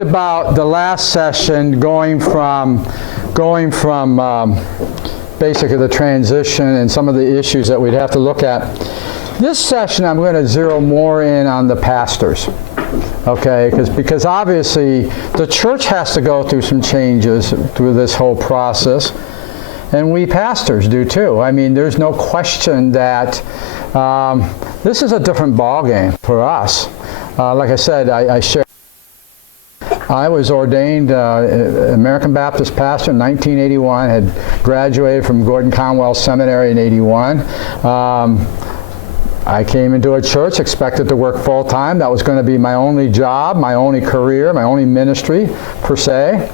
About the last session, going from basically the transition and some of the issues that we'd have to look at. This session I'm going to zero more in on the pastors, okay? Because obviously the church has to go through some changes through this whole process, and we pastors do too. I mean, there's no question that this is a different ballgame for us. Like I said, I was ordained American Baptist pastor in 1981, had graduated from Gordon Conwell Seminary in 81. I came into a church, expected to work full-time. That was going to be my only job, my only career, my only ministry, per se.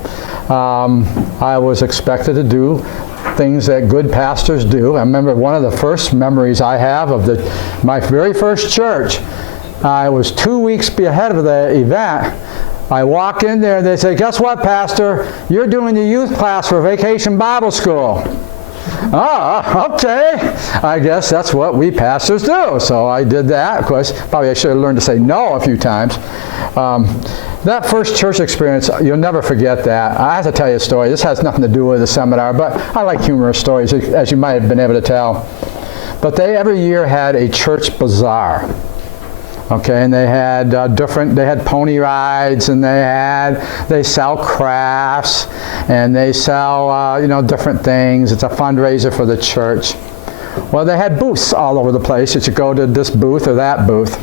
I was expected to do things that good pastors do. I remember one of the first memories I have of my very first church. I was 2 weeks ahead of the event. I walk in there and they say, "Guess what, Pastor? You're doing the youth class for Vacation Bible School." Oh, okay. I guess that's what we pastors do. So I did that. Of course, probably I should have learned to say no a few times. That first church experience, you'll never forget that. I have to tell you a story. This has nothing to do with the seminar, but I like humorous stories, as you might have been able to tell. But they every year had a church bazaar. Okay, and they had they had pony rides, and they sell crafts, and they sell different things. It's a fundraiser for the church. Well, they had booths all over the place. You should go to this booth or that booth.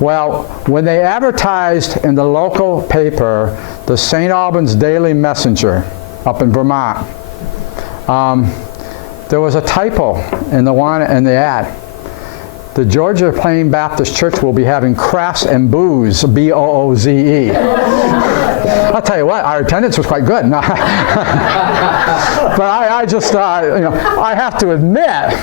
Well, when they advertised in the local paper, the St. Albans Daily Messenger up in Vermont, there was a typo in the ad. The Georgia Plain Baptist Church will be having crafts and booze, B-O-O-Z-E. I'll tell you what, our attendance was quite good. But I just, I have to admit,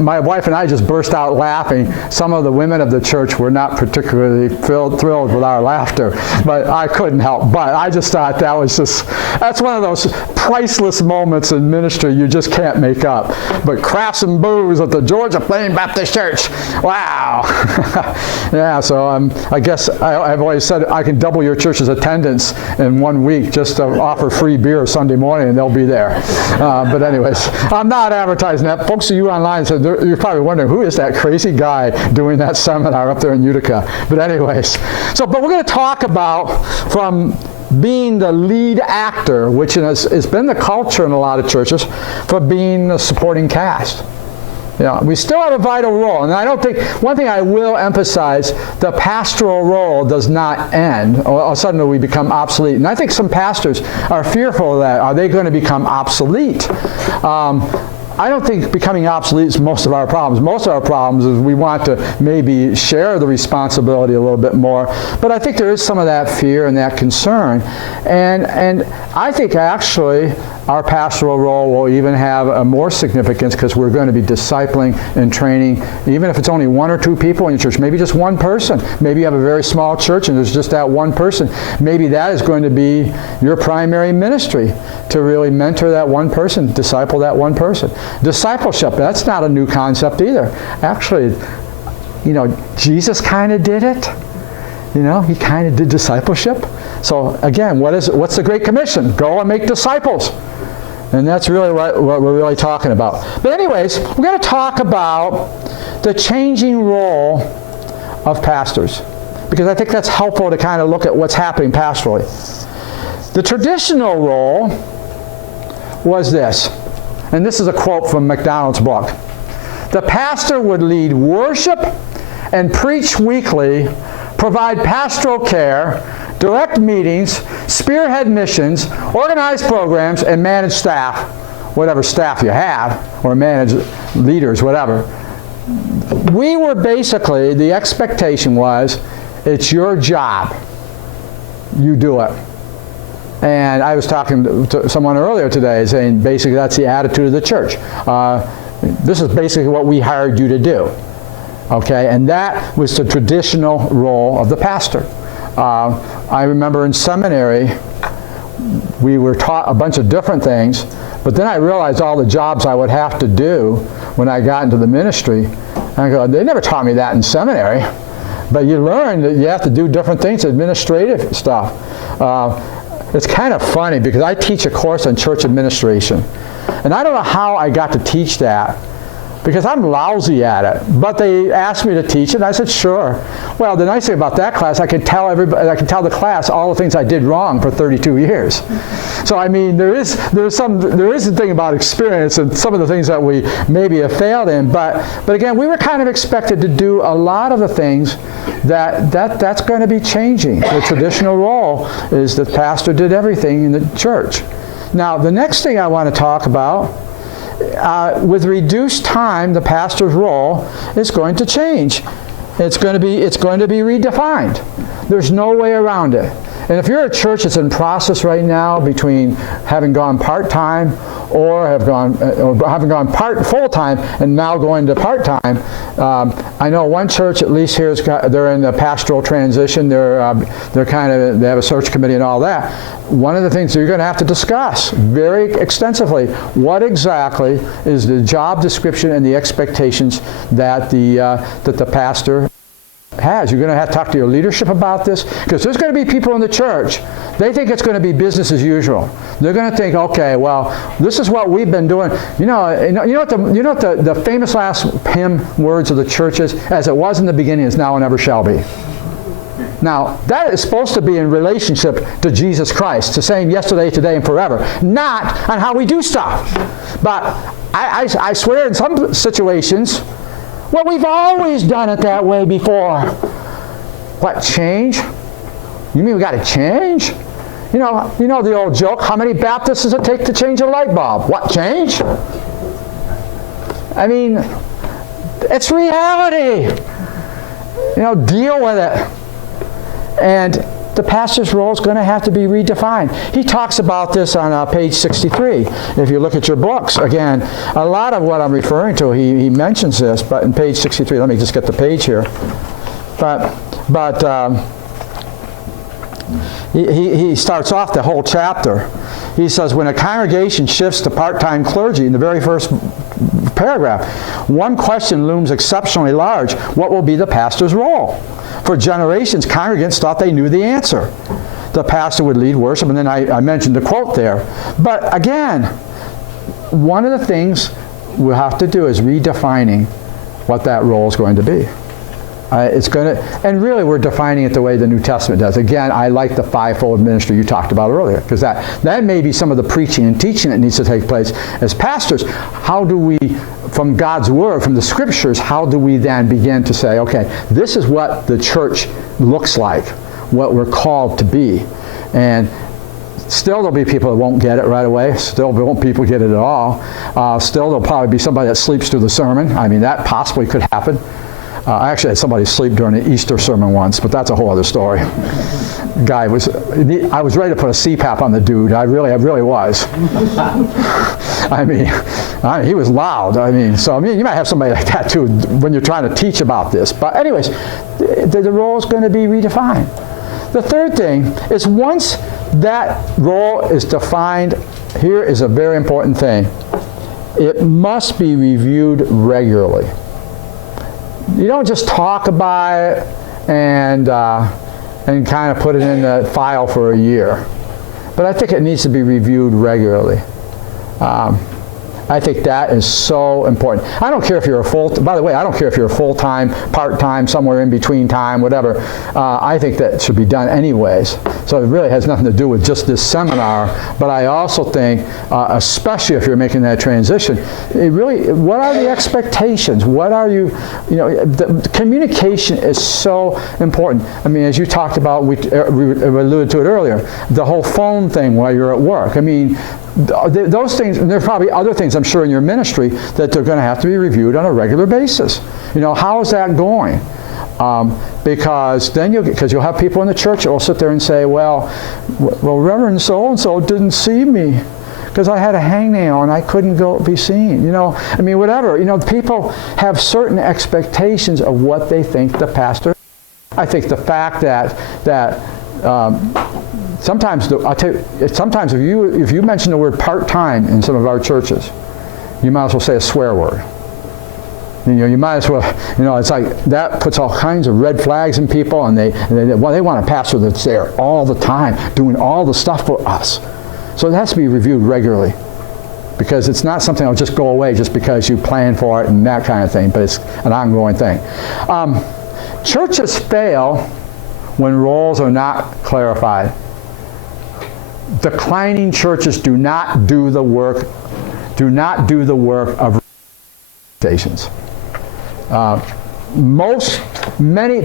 my wife and I just burst out laughing. Some of the women of the church were not particularly thrilled with our laughter, but I couldn't help. But I just thought that's one of those priceless moments in ministry you just can't make up. But crafts and booze at the Georgia Plain Baptist Church. Wow. Yeah, so I guess I've always said I can double your church's attendance in 1 week just to offer free beer Sunday morning, and they'll be there. But anyways, I'm not advertising that. Folks of you online, so you're probably wondering, who is that crazy guy doing that seminar up there in Utica? But anyways, but we're going to talk about from being the lead actor, which has been the culture in a lot of churches, for being the supporting cast. We still have a vital role, and I don't think, one thing I will emphasize, the pastoral role does not end. All of a sudden we become obsolete. And I think some pastors are fearful of that. Are they going to become obsolete? I don't think becoming obsolete is most of our problems. Most of our problems is we want to maybe share the responsibility a little bit more. But I think there is some of that fear and that concern. And I think actually our pastoral role will even have a more significance because we're going to be discipling and training, even if it's only one or two people in your church, maybe just one person. Maybe you have a very small church and there's just that one person. Maybe that is going to be your primary ministry, to really mentor that one person, disciple that one person. Discipleship, that's not a new concept either. Actually, Jesus kind of did it. He kind of did discipleship. So again, what's the Great Commission? Go and make disciples. And that's really what we're really talking about. But anyways, we're going to talk about the changing role of pastors, because I think that's helpful to kind of look at what's happening pastorally. The traditional role was this, and this is a quote from MacDonald's book. The pastor would lead worship and preach weekly, provide pastoral care, direct meetings, spearhead missions, organize programs, and manage staff, whatever staff you have, or manage leaders, whatever. We were basically, the expectation was, it's your job. You do it. And I was talking to someone earlier today saying basically that's the attitude of the church. This is basically what we hired you to do. Okay, and that was the traditional role of the pastor. I remember in seminary, we were taught a bunch of different things, but then I realized all the jobs I would have to do when I got into the ministry. And I go, they never taught me that in seminary. But you learn that you have to do different things, administrative stuff. It's kind of funny because I teach a course on church administration. And I don't know how I got to teach that, because I'm lousy at it. But they asked me to teach it, and I said, sure. Well, the nice thing about that class, I can tell everybody, I can tell the class all the things I did wrong for 32 years. So I mean, there is a thing about experience and some of the things that we maybe have failed in. But again, we were kind of expected to do a lot of the things that's going to be changing. The traditional role is that pastor did everything in the church. Now, the next thing I want to talk about, with reduced time, the pastor's role is going to change. It's going to be redefined. There's no way around it. And if you're a church that's in process right now between having gone part-time or having gone full-time and now going to part-time, I know one church at least here they're in the pastoral transition. They have a search committee and all that. One of the things you're going to have to discuss very extensively, what exactly is the job description and the expectations that the pastor has. You're going to have to talk to your leadership about this, because there's going to be people in the church, they think it's going to be business as usual. They're going to think, okay, well, this is what we've been doing. You know what the famous last hymn words of the church is? As it was in the beginning, is now and ever shall be. Now, that is supposed to be in relationship to Jesus Christ, the same yesterday, today, and forever, not on how we do stuff. But I swear in some situations, well, we've always done it that way before. What, change? You mean we got to change? You know the old joke, how many Baptists does it take to change a light bulb? What, change? I mean, it's reality. Deal with it. And the pastor's role is going to have to be redefined. He talks about this on page 63. If you look at your books, again, a lot of what I'm referring to, he mentions this, but in page 63, let me just get the page here. He starts off the whole chapter. He says, when a congregation shifts to part-time clergy, in the very first paragraph, one question looms exceptionally large. What will be the pastor's role? For generations, congregants thought they knew the answer. The pastor would lead worship, and then I mentioned the quote there. But again, one of the things we'll have to do is redefining what that role is going to be. And really we're defining it the way the New Testament does. Again, I like the fivefold ministry you talked about earlier, because that may be some of the preaching and teaching that needs to take place. As pastors, how do we, from God's Word, from the Scriptures, how do we then begin to say, okay, this is what the church looks like, what we're called to be. And still there'll be people that won't get it right away. Still won't people get it at all. Still there'll probably be somebody that sleeps through the sermon. I mean, that possibly could happen. I actually had somebody sleep during an Easter sermon once, but that's a whole other story. I was ready to put a CPAP on the dude. I really was. I mean, he was loud. You might have somebody like that too when you're trying to teach about this. But anyways, the role is going to be redefined. The third thing is, once that role is defined, here is a very important thing. It must be reviewed regularly. You don't just talk about it and kind of put it in the file for a year. But I think it needs to be reviewed regularly. I think that is so important. I don't care if you're by the way, I don't care if you're a full-time, part-time, somewhere in between time, whatever. I think that should be done anyways. So it really has nothing to do with just this seminar. But I also think, especially if you're making that transition, what are the expectations? What are the communication is so important. I mean, as you talked about, we alluded to it earlier, the whole phone thing while you're at work. I mean, those things, and there are probably other things I'm sure in your ministry that they're going to have to be reviewed on a regular basis. How is that going? Because then you'll have people in the church that will sit there and say, well, Reverend so-and-so didn't see me because I had a hangnail and I couldn't be seen. Whatever. People have certain expectations of what they think the pastor. I think the fact that sometimes if you mention the word part-time in some of our churches, you might as well say a swear word. You might as well, it's like that puts all kinds of red flags in people, and they want a pastor that's there all the time, doing all the stuff for us. So it has to be reviewed regularly, because it's not something that'll just go away just because you plan for it and that kind of thing, but it's an ongoing thing. Churches fail when roles are not clarified. Declining churches do not do the work of stations.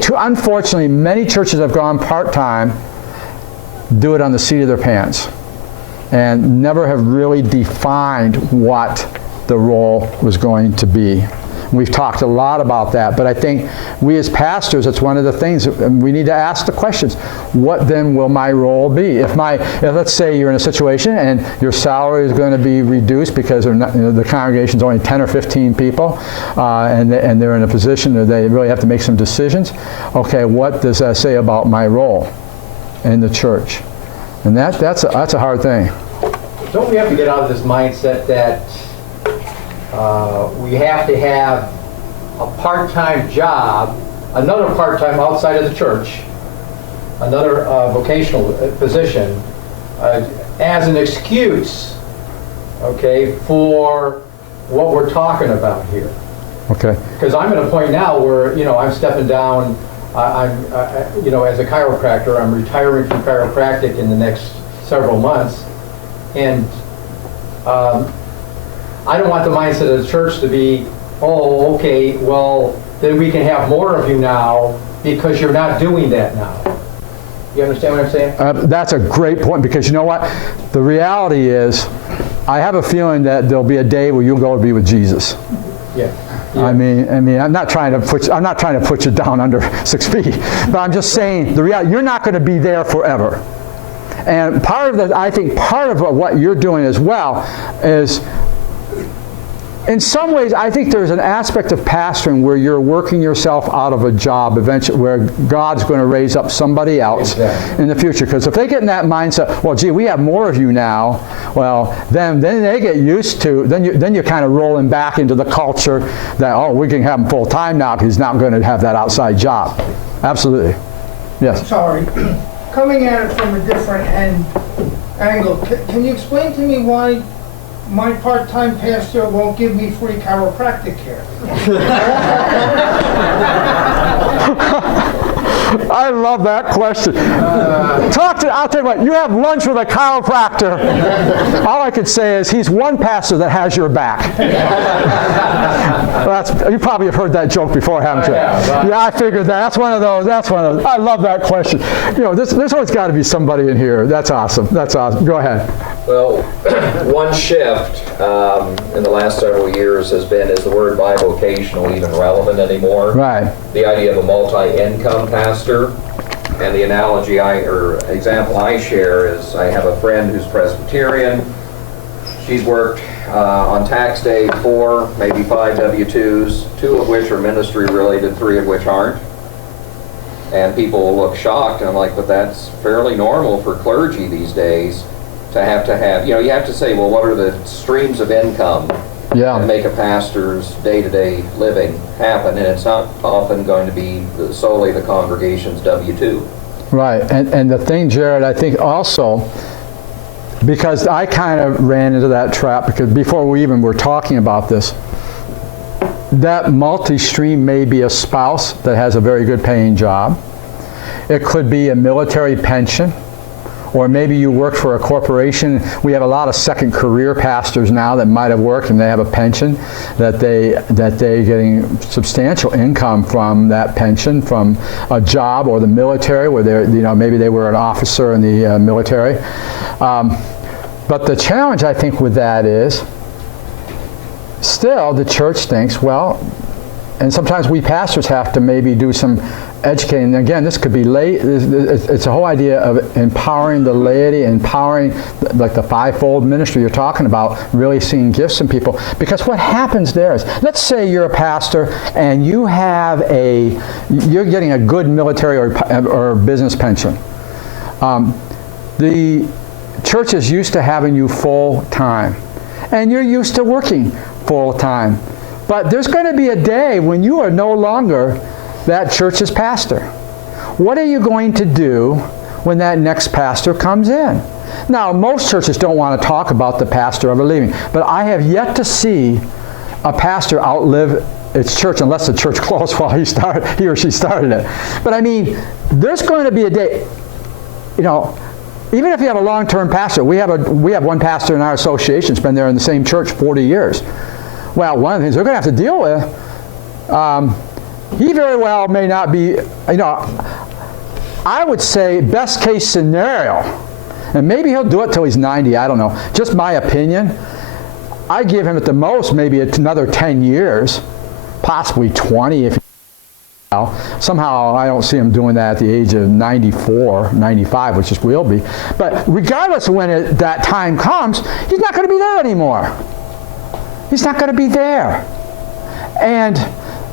Unfortunately, many churches have gone part-time, do it on the seat of their pants, and never have really defined what the role was going to be. We've talked a lot about that, but I think we as pastors, it's one of the things we need to ask the questions. What then will my role be? If let's say you're in a situation and your salary is going to be reduced because the congregation's only 10 or 15 people, and they're in a position that they really have to make some decisions. Okay, what does that say about my role in the church? And that's a hard thing. Don't we have to get out of this mindset that we have to have a part-time job, another part-time outside of the church, another vocational position, as an excuse, okay, for what we're talking about here? Okay. Because I'm at a point now where, I'm stepping down. As a chiropractor, I'm retiring from chiropractic in the next several months, and I don't want the mindset of the church to be, oh, okay, well, then we can have more of you now because you're not doing that now. You understand what I'm saying? That's a great point, because you know what? The reality is, I have a feeling that there'll be a day where you'll go to be with Jesus. Yeah. Yeah. I mean, I'm not trying to put you down under 6 feet, but I'm just saying the reality. You're not going to be there forever, and I think part of what you're doing as well is, in some ways, I think there's an aspect of pastoring where you're working yourself out of a job eventually, where God's going to raise up somebody else in the future. Because if they get in that mindset, well, gee, we have more of you now, well, then they get used to, then you're kind of rolling back into the culture that, oh, we can have him full time now because he's not going to have that outside job. Absolutely. Yes? Sorry. Coming at it from a different angle, can you explain to me why my part-time pastor won't give me free chiropractic care? I love that question. I'll tell you what, you have lunch with a chiropractor. All I could say is he's one pastor that has your back. You probably have heard that joke before, haven't you? Yeah, I figured that. That's one of those. I love that question. There's always got to be somebody in here. That's awesome. Go ahead. Well, one shift in the last several years has been, is the word bivocational even relevant anymore? Right. The idea of a multi-income pastor, and the analogy example I share is, I have a friend who's Presbyterian. She's worked on tax day 4, maybe 5 W-2s, 2 of which are ministry related, 3 of which aren't. And people will look shocked, and I'm like, but that's fairly normal for clergy these days. To have, you have to say, well, what are the streams of income that make a pastor's day-to-day living happen? And it's not often going to be solely the congregation's W-2. Right, and the thing, Jared, I think also, because I kind of ran into that trap, because before we even were talking about this, that multi-stream may be a spouse that has a very good paying job. It could be a military pension. Or maybe you work for a corporation. We have a lot of second career pastors now that might have worked and they have a pension that they're getting substantial income from that pension, from a job or the military, where they're, maybe they were an officer in the military. But the challenge, I think, with that is still the church thinks, well, and sometimes we pastors have to maybe do some educating. Again, this could be it's a whole idea of empowering the laity, empowering like the fivefold ministry you're talking about, really seeing gifts in people. Because what happens there is, let's say you're a pastor and you're getting a good military or business pension. The church is used to having you full time, and you're used to working full time. But there's going to be a day when you are no longer that church's pastor. What are you going to do when that next pastor comes in? Now, most churches don't want to talk about the pastor ever leaving, but I have yet to see a pastor outlive its church unless the church closed while he or she started it. But I mean, there's going to be a day, you know, even if you have a long-term pastor, we have one pastor in our association who's been there in the same church 40 years. Well, one of the things we're going to have to deal with, he very well may not be, you know, I would say best case scenario, and maybe he'll do it till he's 90, I don't know, just my opinion, I give him at the most maybe another 10 years, possibly 20 if somehow I don't see him doing that at the age of 94, 95, which just will be. But regardless of when that time comes, he's not going to be there anymore. He's not going to be there. And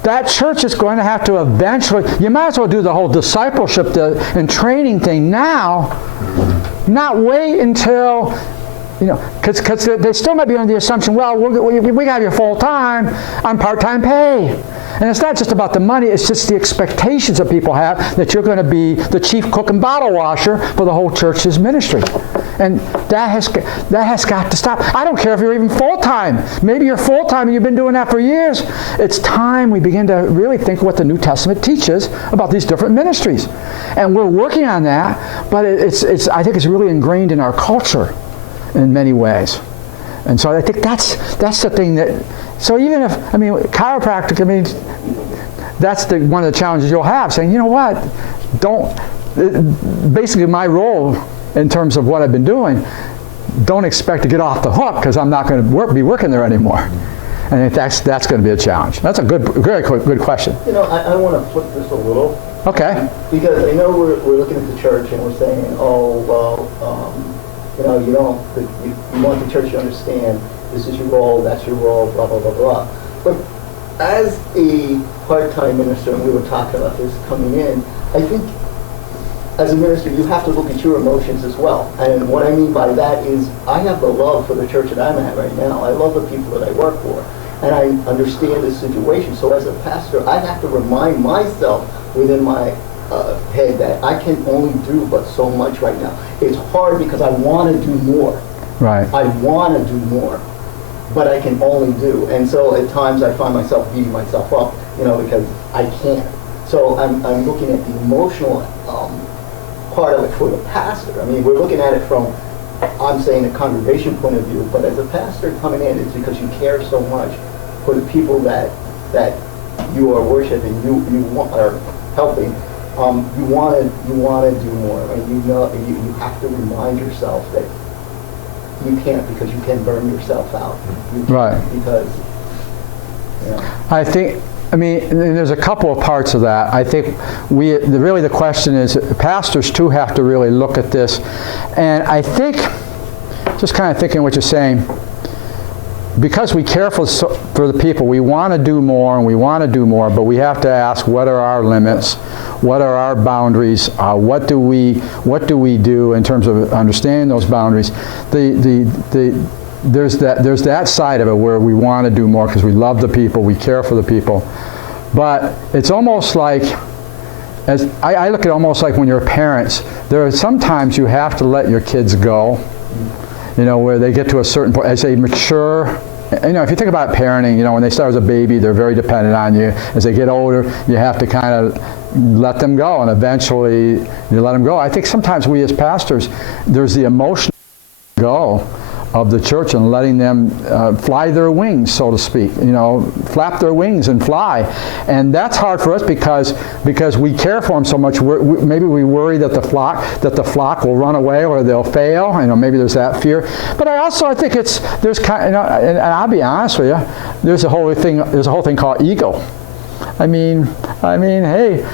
that church is going to have to eventually, you might as well do the whole discipleship and training thing now, not wait until, you know, because they still might be under the assumption, well, we got you full-time on part-time pay. And it's not just about the money, it's just the expectations that people have that you're going to be the chief cook and bottle washer for the whole church's ministry. And that has got to stop. I don't care if you're even full-time. Maybe you're full-time and you've been doing that for years. It's time we begin to really think what the New Testament teaches about these different ministries. And we're working on that, but I think it's really ingrained in our culture in many ways. And so I think that's the thing that, so even if, I mean, chiropractic, I mean, that's one of the challenges you'll have, saying, you know what, basically my role in terms of what I've been doing, don't expect to get off the hook because I'm not going to be working there anymore. And I think that's going to be a challenge. That's a very good question. You know, I want to flip this a little. Okay. Because I know we're looking at the church and we're saying, oh, well, you know, you want the church to understand this is your role, that's your role, blah, blah, blah, blah. But as a part-time minister, and we were talking about this coming in, I think as a minister, you have to look at your emotions as well. And what I mean by that is I have the love for the church that I'm at right now. I love the people that I work for. And I understand the situation. So as a pastor, I have to remind myself within my head that I can only do but so much right now. It's hard because I want to do more. Right. I want to do more, but I can only do. And so at times I find myself beating myself up, you know, because I can't. So I'm looking at the emotional part of it for the pastor. I mean, we're looking at it from, I'm saying, a congregation point of view, but as a pastor coming in, it's because you care so much for the people that you are worshiping, you are helping. You want to do more, and you know you have to remind yourself that you can't, because you can burn yourself out. Right. Because, you know. I think, I mean, there's a couple of parts of that. I think really the question is, pastors too have to really look at this. And I think, just kind of thinking what you're saying, because we care for the people, we want to do more and we want to do more, but we have to ask, what are our limits? What are our boundaries? What do we do in terms of understanding those boundaries? There's that side of it where we want to do more because we love the people, we care for the people. But it's almost like, as I look at it almost like when you're parents, there are sometimes you have to let your kids go, you know, where they get to a certain point, as they mature. You know, if you think about parenting, you know, when they start as a baby, they're very dependent on you. As they get older, you have to kind of let them go, and eventually you let them go. I think sometimes we as pastors, there's the emotional go of the church and letting them fly their wings, so to speak, you know, flap their wings and fly. And that's hard for us because we care for them so much. Maybe we worry that the flock will run away or they'll fail. You know, maybe there's that fear. But I think there's kind of, you know, and I'll be honest with you, there's a whole thing called ego. I mean, hey,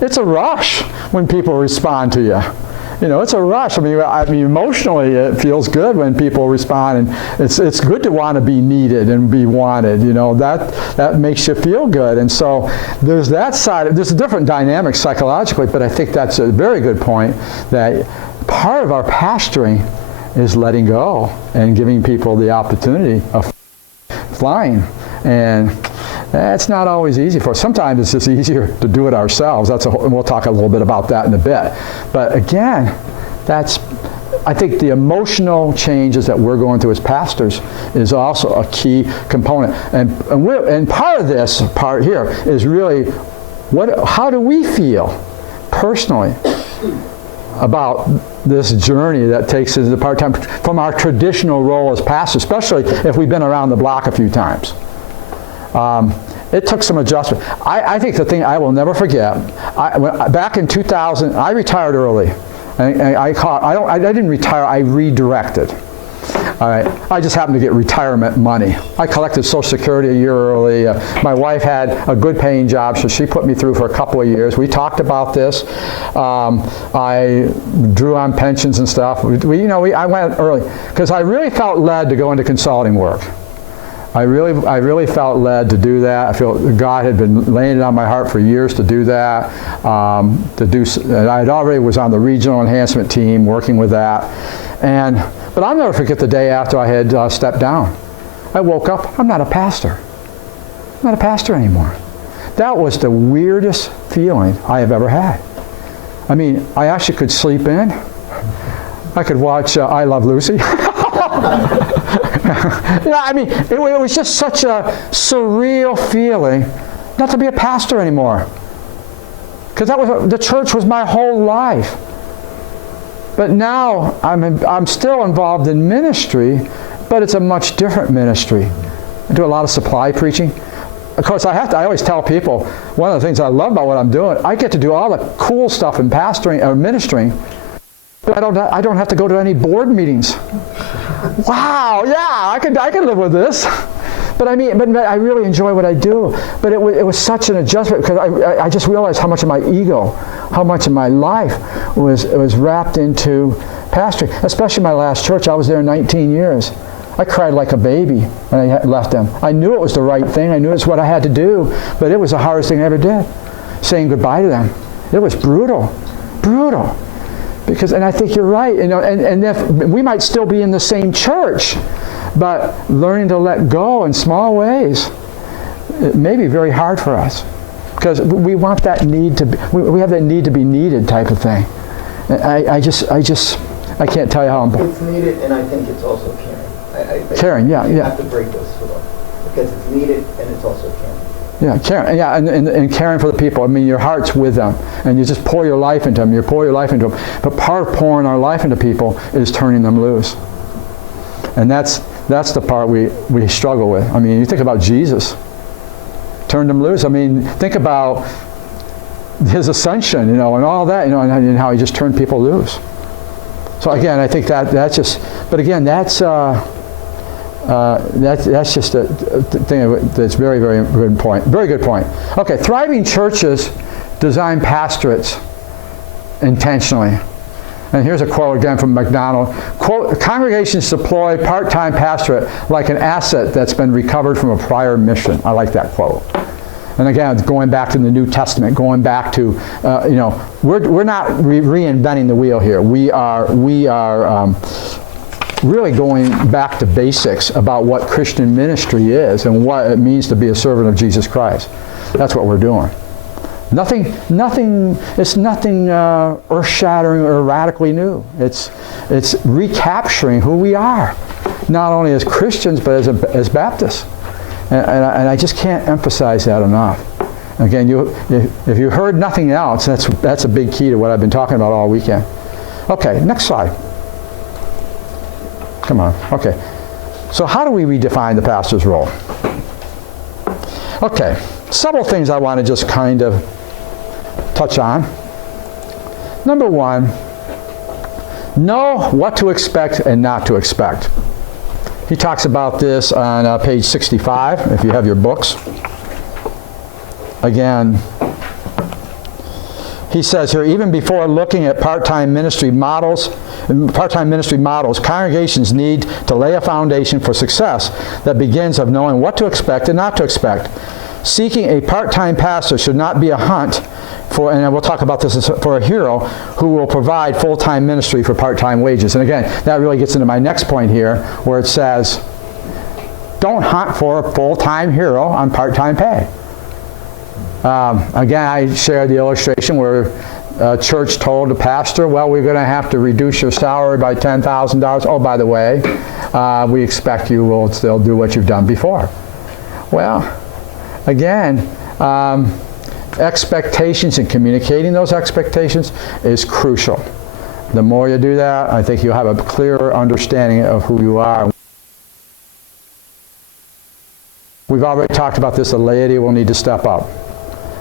it's a rush when people respond to you. You know, it's a rush. I mean, emotionally, it feels good when people respond, and it's good to want to be needed and be wanted. You know, that makes you feel good. And so there's that side. There's a different dynamic psychologically, but I think that's a very good point. That part of our pastoring is letting go and giving people the opportunity of flying. And It's not always easy for us. Sometimes it's just easier to do it ourselves. And we'll talk a little bit about that in a bit. But again, I think the emotional changes that we're going through as pastors is also a key component. And part of this part here is really, how do we feel personally about this journey that takes us to part-time from our traditional role as pastors, especially if we've been around the block a few times. It took some adjustment. I think the thing I will never forget, back in 2000, I retired early. I didn't retire, I redirected. All right. I just happened to get retirement money. I collected Social Security a year early. My wife had a good paying job, so she put me through for a couple of years. We talked about this. I drew on pensions and stuff. I went early because I really felt led to go into consulting work. I really felt led to do that. I feel God had been laying it on my heart for years to do that. I already was on the regional enhancement team working with that. But I'll never forget the day after I had stepped down. I woke up, I'm not a pastor. I'm not a pastor anymore. That was the weirdest feeling I have ever had. I mean, I actually could sleep in. I could watch I Love Lucy. It was just such a surreal feeling not to be a pastor anymore. Because the church was my whole life. But now I'm still involved in ministry, but it's a much different ministry. I do a lot of supply preaching. Of course, I always tell people, one of the things I love about what I'm doing, I get to do all the cool stuff in pastoring or ministering, but I don't have to go to any board meetings. Wow, yeah, I could live with this. But I really enjoy what I do. But it was such an adjustment because I just realized how much of my ego, how much of my life was wrapped into pastoring. Especially my last church. I was there 19 years. I cried like a baby when I left them. I knew it was the right thing. I knew it's what I had to do. But it was the hardest thing I ever did. Saying goodbye to them. It was brutal. Brutal. And I think you're right. And if we might still be in the same church, but learning to let go in small ways, it may be very hard for us. Because we want that need to be, we have that need to be needed type of thing. I can't tell you how important. It's needed, and I think it's also caring. Caring, yeah. You have to break those two up. Because it's needed, and it's also caring. Yeah, caring, yeah, and caring for the people. I mean, your heart's with them, and you just pour your life into them. You pour your life into them. But part of pouring our life into people is turning them loose. And that's the part we struggle with. I mean, you think about Jesus. Turned them loose. I mean, think about his ascension, and all that, and how he just turned people loose. So again, I think that's just, but again, that's just a thing that's very, very good point. Very good point. Okay, thriving churches design pastorates intentionally. And here's a quote again from MacDonald. Quote, congregations deploy part-time pastorate like an asset that's been recovered from a prior mission. I like that quote. And again, going back to the New Testament, going back to, we're not reinventing the wheel here. We are really going back to basics about what Christian ministry is and what it means to be a servant of Jesus Christ. That's what we're doing. It's nothing earth-shattering or radically new. It's recapturing who we are, not only as Christians, but as Baptists. And I just can't emphasize that enough. Again, if you heard nothing else, that's a big key to what I've been talking about all weekend. Okay, next slide. Come on. Okay. So how do we redefine the pastor's role? Okay. Several things I want to just kind of touch on. Number one, know what to expect and not to expect. He talks about this on page 65, if you have your books. Again, he says here, even before looking at part-time ministry models, congregations need to lay a foundation for success that begins of knowing what to expect and not to expect. Seeking a part-time pastor should not be a hunt for, and we'll talk about this, for a hero who will provide full-time ministry for part-time wages. And again, that really gets into my next point here, where it says, don't hunt for a full-time hero on part-time pay. Again, I shared the illustration where a church told the pastor, well, we're going to have to reduce your salary by $10,000. Oh, by the way, we expect you will still do what you've done before. Well, again, expectations and communicating those expectations is crucial. The more you do that, I think you'll have a clearer understanding of who you are. We've already talked about this. The laity will need to step up.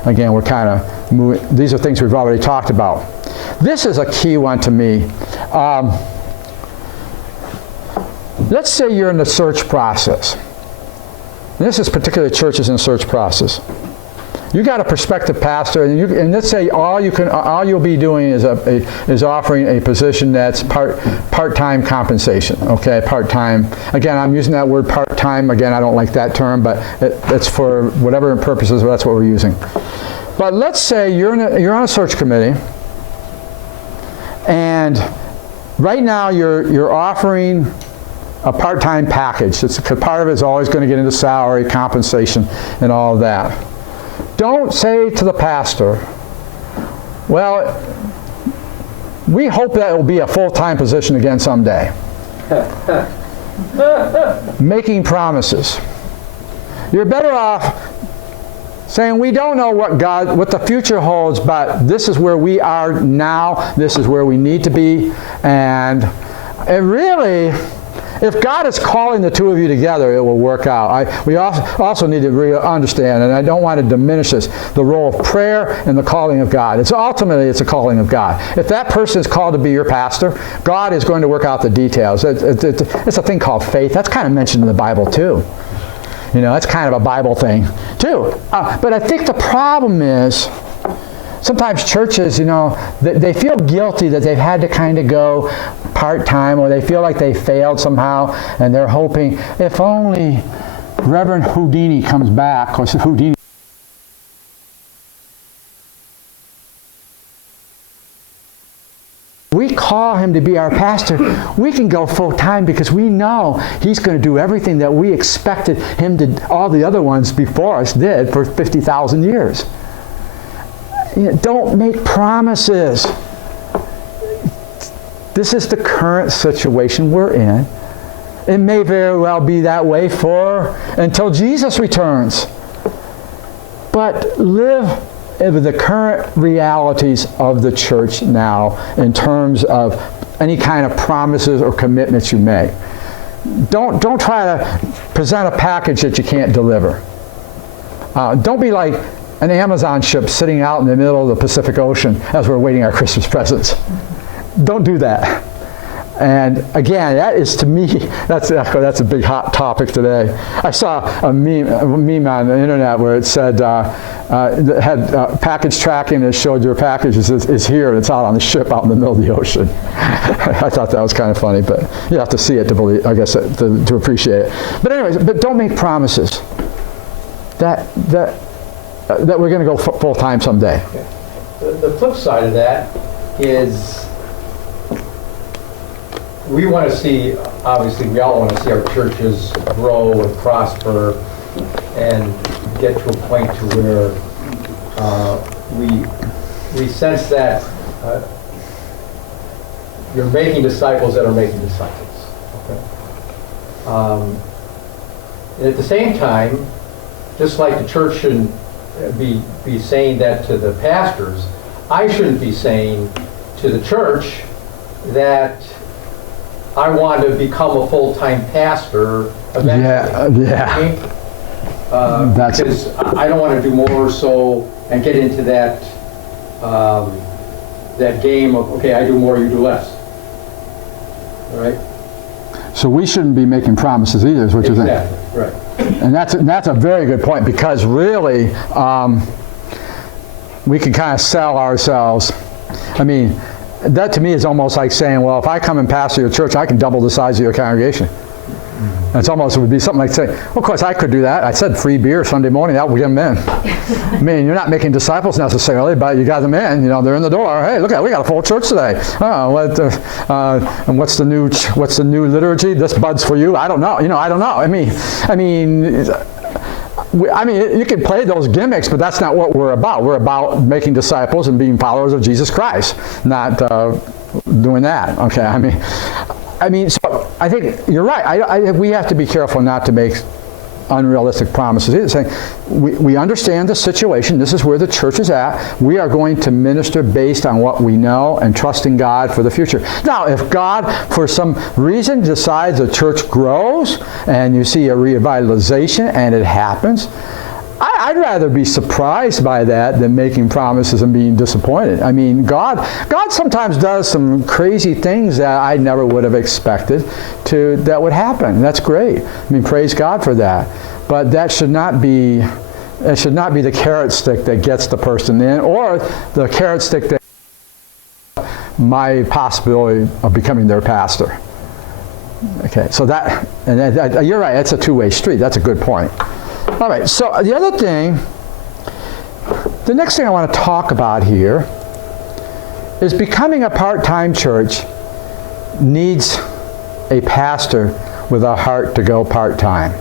Again, we're kind of moving. These are things we've already talked about. This is a key one to me. Let's say you're in the search process. This is particularly churches in the search process. You got a prospective pastor, and let's say all you'll be doing is offering a position that's part-time compensation. Okay, part-time. Again, I'm using that word part-time. Again, I don't like that term, but it's for whatever purposes. That's what we're using. But let's say you're on a search committee, and right now you're offering a part-time package. Because part of it is always going to get into salary, compensation, and all of that. Don't say to the pastor, well, we hope that it will be a full-time position again someday. Making promises. You're better off saying, we don't know what the future holds, but this is where we are now, this is where we need to be, and it really, if God is calling the two of you together, it will work out. We also need to really understand, and I don't want to diminish this, the role of prayer and the calling of God. Ultimately, it's a calling of God. If that person is called to be your pastor, God is going to work out the details. It's a thing called faith. That's kind of mentioned in the Bible, too. You know, that's kind of a Bible thing, too. But I think the problem is, sometimes churches, you know, they feel guilty that they've had to kind of go part-time, or they feel like they failed somehow, and they're hoping, if only Reverend Houdini comes back, or Houdini. We call him to be our pastor, we can go full-time because we know he's going to do everything that we expected him to, all the other ones before us did for 50,000 years. You know, don't make promises. This is the current situation we're in. It may very well be that way until Jesus returns. But live with the current realities of the church now in terms of any kind of promises or commitments you make. Don't try to present a package that you can't deliver. Don't be like an Amazon ship sitting out in the middle of the Pacific Ocean as we're waiting our Christmas presents. Don't do that. And again, that is, to me, that's a big hot topic today. I saw a meme on the internet where it said, it had package tracking that showed your package is here, and it's out on the ship out in the middle of the ocean. I thought that was kind of funny, but you have to see it to believe, I guess, to appreciate it. But anyways, don't make promises that we're going to go full-time someday. The flip side of that is we want to see, obviously we all want to see our churches grow and prosper and get to a point to where we sense that you're making disciples that are making disciples. Okay? And at the same time, just like the church shouldn't be saying that to the pastors, I shouldn't be saying to the church that I want to become a full-time pastor eventually. Yeah. Because I don't want to do more and get into that that game of, okay, I do more, you do less. All right? So we shouldn't be making promises either, is what you're saying. Exactly, right. And that's a very good point, because really we can kind of sell ourselves. I mean, that to me is almost like saying, well, if I come and pastor your church, I can double the size of your congregation. It's almost, it would be something like saying, well, of course I could do that. I said free beer Sunday morning, that would get them in. I mean, you're not making disciples necessarily, but you got them in. You know, they're in the door. Hey, look at, we got a full church today. Oh, and what's the new liturgy? This bud's for you. I don't know. You know, I don't know. I mean, you can play those gimmicks, but that's not what we're about. We're about making disciples and being followers of Jesus Christ, not doing that. Okay, I mean, so I think you're right. We have to be careful not to make unrealistic promises. It's saying we understand the situation. This is where the church is at. We are going to minister based on what we know and trusting God for the future. Now, if God, for some reason, decides the church grows and you see a revitalization and it happens, I'd rather be surprised by that than making promises and being disappointed. I mean, God sometimes does some crazy things that I never would have expected that would happen. That's great. I mean, praise God for that. But that should not be the carrot stick that gets the person in, or the carrot stick that my possibility of becoming their pastor. Okay, so you're right. That's a two-way street. That's a good point. All right, so the next thing I want to talk about here is becoming a part-time church needs a pastor with a heart to go part-time.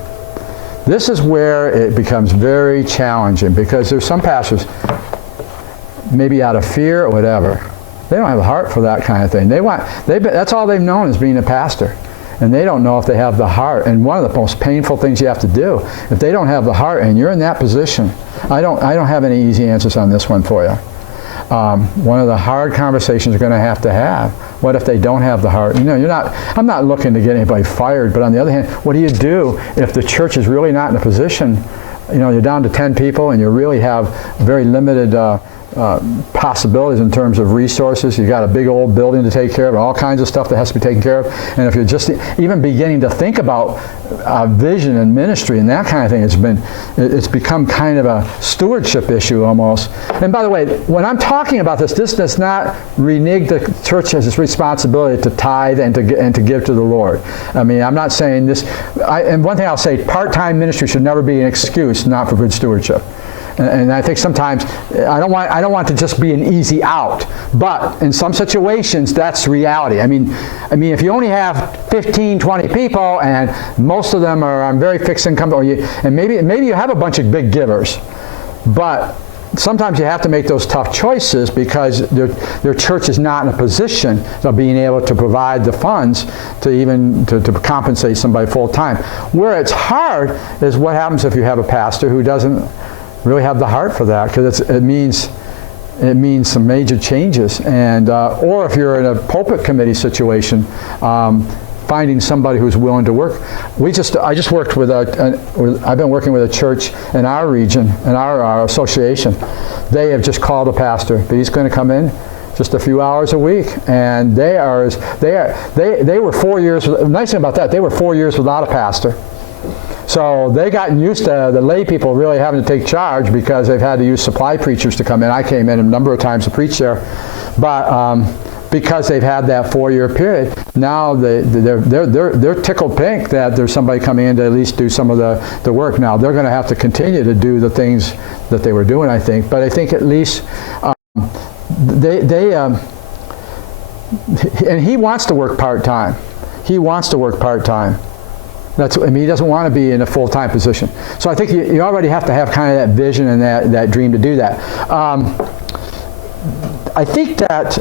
This is where it becomes very challenging, because there's some pastors, maybe out of fear or whatever, they don't have a heart for that kind of thing. That's all they've known is being a pastor. And they don't know if they have the heart. And one of the most painful things you have to do, if they don't have the heart and you're in that position, I don't have any easy answers on this one for you. One of the hard conversations you're going to have. What if they don't have the heart? You know, I'm not looking to get anybody fired, but on the other hand, what do you do if the church is really not in a position, you know, you're down to 10 people and you really have very limited possibilities in terms of resources. You've got a big old building to take care of, all kinds of stuff that has to be taken care of. And if you're just even beginning to think about vision and ministry and that kind of thing, it's become kind of a stewardship issue almost. And by the way, when I'm talking about this does not renege the church has its responsibility to tithe and to give to the Lord. I mean, I'm not saying this. And one thing I'll say, part-time ministry should never be an excuse not for good stewardship. And I think sometimes I don't want to just be an easy out, but in some situations that's reality. I mean, if you only have 15, 20 people and most of them are on very fixed income, and maybe you have a bunch of big givers, but sometimes you have to make those tough choices because their church is not in a position of being able to provide the funds to compensate somebody full time. Where it's hard is what happens if you have a pastor who doesn't really have the heart for that, because it means some major changes, and or if you're in a pulpit committee situation, finding somebody who's willing to work. I just worked with I've been working with a church in our region, in our association. They have just called a pastor, but he's going to come in just a few hours a week, and they were 4 years. The nice thing about that, they were 4 years without a pastor. So they gotten used to the lay people really having to take charge because they've had to use supply preachers to come in. I came in a number of times to preach there, but because they've had that 4-year period, now they're tickled pink that there's somebody coming in to at least do some of the work. Now they're going to have to continue to do the things that they were doing, I think. But I think at least and he wants to work part-time. He wants to work part-time. He doesn't want to be in a full-time position. So I think you already have to have kind of that vision and that dream to do that. I think that,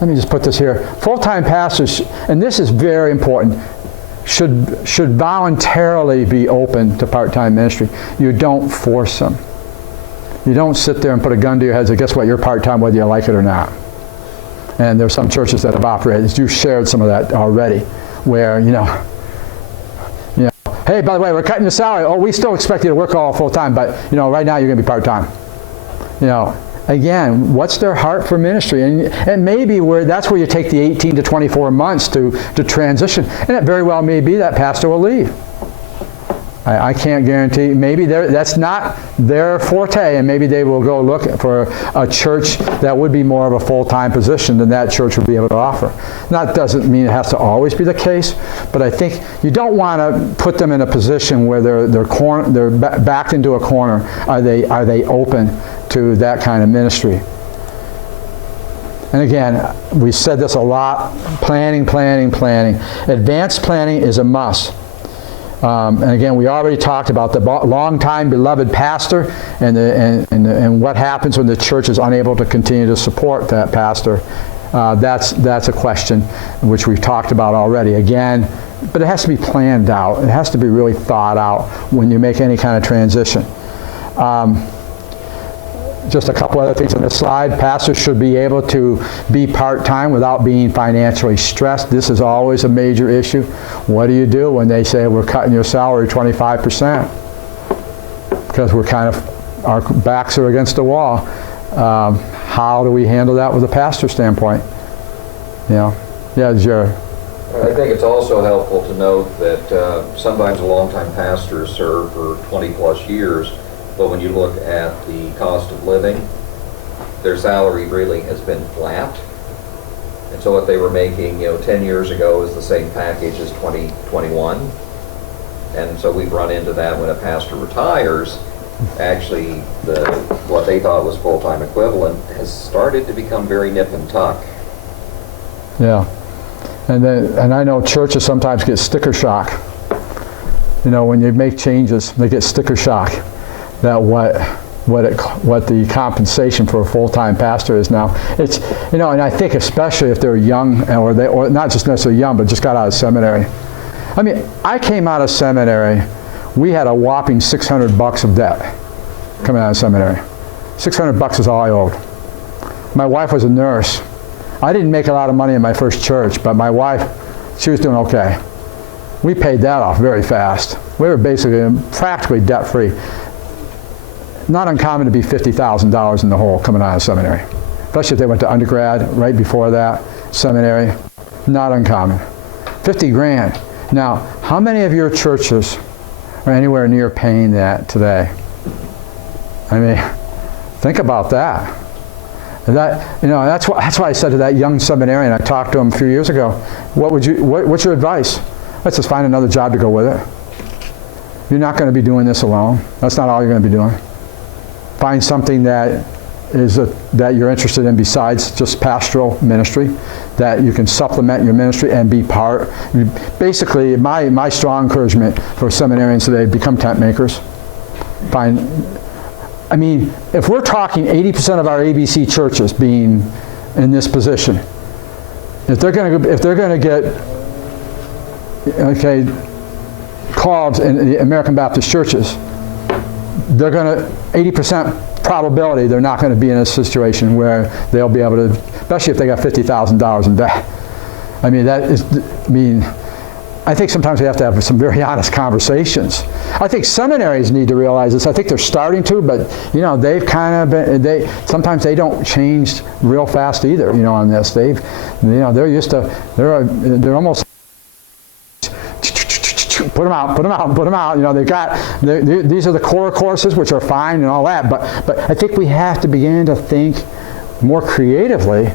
let me just put this here, full-time pastors, and this is very important, should voluntarily be open to part-time ministry. You don't force them. You don't sit there and put a gun to your head and say, guess what, you're part-time whether you like it or not. And there's some churches that have operated, you've shared some of that already, where, hey, by the way, we're cutting your salary. Oh, we still expect you to work all full time, but right now you're going to be part time. Again, what's their heart for ministry? And maybe that's where you take the 18 to 24 months to transition. And it very well may be that pastor will leave. I can't guarantee. Maybe that's not their forte, and maybe they will go look for a church that would be more of a full-time position than that church would be able to offer. That doesn't mean it has to always be the case, but I think you don't want to put them in a position where they're backed into a corner. Are they open to that kind of ministry? And again, we said this a lot, planning, planning, planning. Advanced planning is a must. And again, we already talked about the long-time beloved pastor and what happens when the church is unable to continue to support that pastor. That's a question which we've talked about already. Again, but it has to be planned out. It has to be really thought out when you make any kind of transition. Just a couple other things on this slide. Pastors should be able to be part-time without being financially stressed. This is always a major issue. What do you do when they say we're cutting your salary 25%? Because our backs are against the wall. How do we handle that with a pastor standpoint? Yeah, Jerry. I think it's also helpful to note that sometimes a longtime pastor served for 20 plus years, but when you look at the cost of living, their salary really has been flat. And so what they were making, 10 years ago is the same package as 2021. And so we've run into that when a pastor retires. Actually, what they thought was full-time equivalent has started to become very nip and tuck. Yeah. And I know churches sometimes get sticker shock. When you make changes, they get sticker shock that what the compensation for a full-time pastor is now. It's and I think especially if they're young or not just necessarily young, but just got out of seminary. I mean, I came out of seminary. We had a whopping $600 of debt coming out of seminary. $600 is all I owed. My wife was a nurse. I didn't make a lot of money in my first church, but my wife, she was doing okay. We paid that off very fast. We were basically practically debt-free. Not uncommon to be $50,000 in the hole coming out of seminary, especially if they went to undergrad right before that, seminary. Not uncommon. 50 grand. Now, how many of your churches are anywhere near paying that today? I mean, think about that. That's why I said to that young seminarian, I talked to him a few years ago, what's your advice? Let's just find another job to go with it. You're not going to be doing this alone. That's not all you're going to be doing. Find something that you're interested in besides just pastoral ministry, that you can supplement your ministry and be part. Basically, my strong encouragement for seminarians today, become tent makers. I mean, if we're talking 80% of our ABC churches being in this position, if they're going to get called in the American Baptist churches, they're going to 80% probability they're not going to be in a situation where they'll be able to, especially if they got $50,000 in debt. I think sometimes we have to have some very honest conversations. I think seminaries need to realize this. I think they're starting to, but they've kind of been. Sometimes they don't change real fast either. On this, they're used to. They're almost. Put them out. These are the core courses, which are fine and all that. But I think we have to begin to think more creatively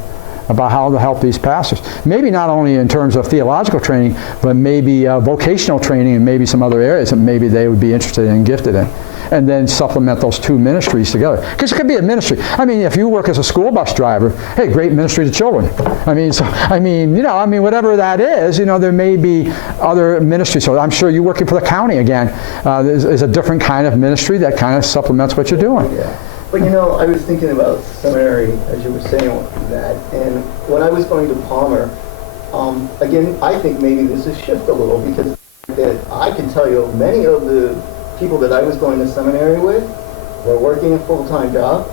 about how to help these pastors. Maybe not only in terms of theological training, but maybe vocational training and maybe some other areas that maybe they would be interested in and gifted in. And then supplement those two ministries together. Because it could be a ministry. If you work as a school bus driver, hey, great ministry to children. Whatever that is, there may be other ministries. So I'm sure you working for the county again is a different kind of ministry that kind of supplements what you're doing. Yeah. But I was thinking about seminary as you were saying that, and when I was going to Palmer, again, I think maybe this has shifted a little because I can tell you many of the people that I was going to seminary with were working a full-time job,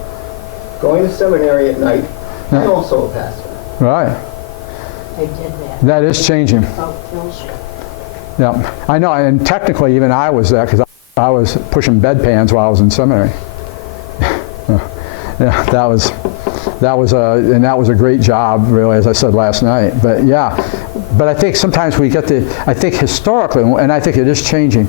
going to seminary at night, and also a pastor. Right. They did that. That is changing. Yeah, I know, and technically even I was that because I was pushing bedpans while I was in seminary. Yeah, that was a great job, really, as I said last night. But I think sometimes we get I think historically, and I think it is changing,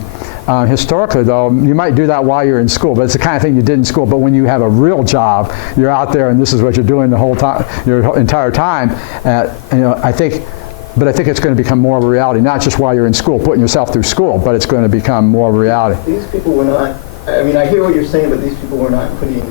Historically, though, you might do that while you're in school, but it's the kind of thing you did in school. But when you have a real job, you're out there, and this is what you're doing the whole time, your entire time. I think it's going to become more of a reality, not just while you're in school, putting yourself through school, but it's going to become more of a reality. These people were not, I mean, I hear what you're saying, but these people were not putting...